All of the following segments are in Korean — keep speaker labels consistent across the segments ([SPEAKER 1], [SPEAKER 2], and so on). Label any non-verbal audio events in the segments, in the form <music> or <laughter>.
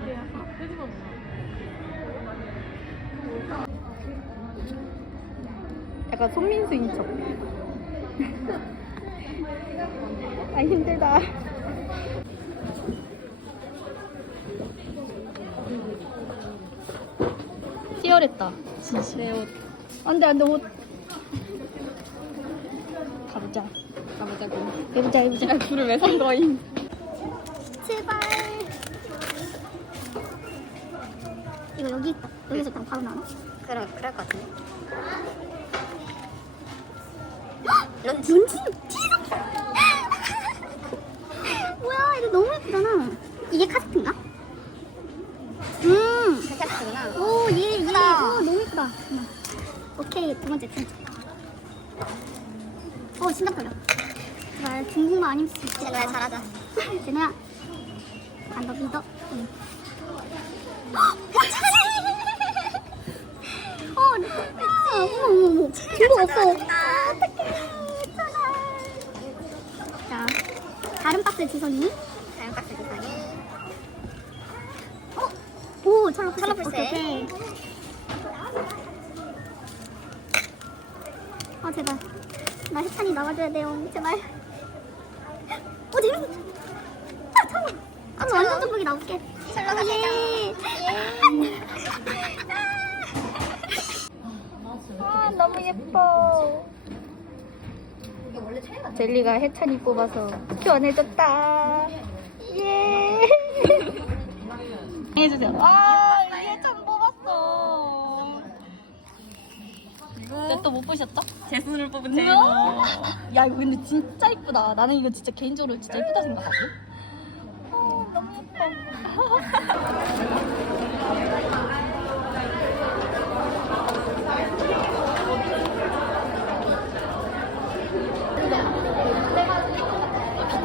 [SPEAKER 1] 강아지야. 끄집어 먹어. 약간 손민수인 척. <laughs> 아 힘들다. 치열했다. 진짜. 내 옷. 안돼 안돼 옷. 가보자. 가보자고. 해보자 해보자. 불을 왜산 거임?
[SPEAKER 2] 여기 있다. 여기서 그냥 바로 나와?
[SPEAKER 3] 그래, 그럴 것 같은데.
[SPEAKER 2] 런쥔? 티저? <laughs> 뭐야 이거 너무 예쁘잖아. 이게 카스트인가? 음.
[SPEAKER 3] 캐스트구나.
[SPEAKER 2] 오, 얘, 얘. 오, 너무 예쁘다. 음. 오케이, 두 번째 팀. 어, 진짜 떨려. 제발, 중국만 아니면 수 있어.
[SPEAKER 3] 제노야, 잘하자. <laughs>
[SPEAKER 2] 제노야, 난 너 믿어. 응. 어, 아, 어머. 중국 없어. 아, 어떡해. 자, 다른 박스 지선이.
[SPEAKER 3] 다음 박스 구성이.
[SPEAKER 2] 어? 오, 철로
[SPEAKER 3] 철로
[SPEAKER 2] 오케이. 아, 제발. 나 해찬이 나와줘야 돼요. 제발. 오, 재밌어. 아, 철로. 아, 저 완전 전복이 나올게.
[SPEAKER 3] 철로가
[SPEAKER 2] 예. <laughs>
[SPEAKER 1] 아 너무 예뻐.
[SPEAKER 3] 이게 원래 차이가
[SPEAKER 1] 젤리가 해찬이 뽑아서 교환해줬다. 예. <laughs> 해주세요. 아, 해찬 뽑았어. 이거 또못 보셨죠? 제 손을 뽑은 제노. <laughs> 야 이거 근데 진짜 이쁘다. 나는 이거 진짜 개인적으로 진짜 이쁘다 생각하거든. 어, 너무 예뻐. <laughs>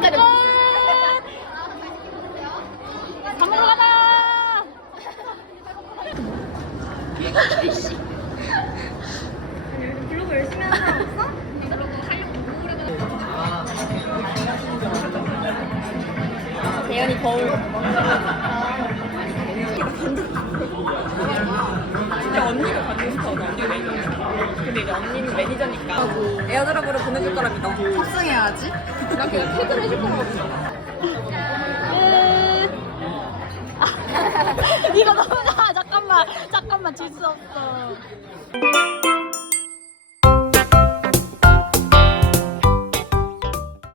[SPEAKER 1] 끝! 밥 먹으러 가자! 대현이 거울.
[SPEAKER 4] 진짜 언니가 가지고 싶어서 언니가 매니저니까 근데 이제 언니는 매니저니까. 에어드랍으로 보내줄 거라 믿어 탑승해야지. 난 그냥 퇴근을 해줄 거라고 믿어
[SPEAKER 1] 잠깐만 질 수 없어.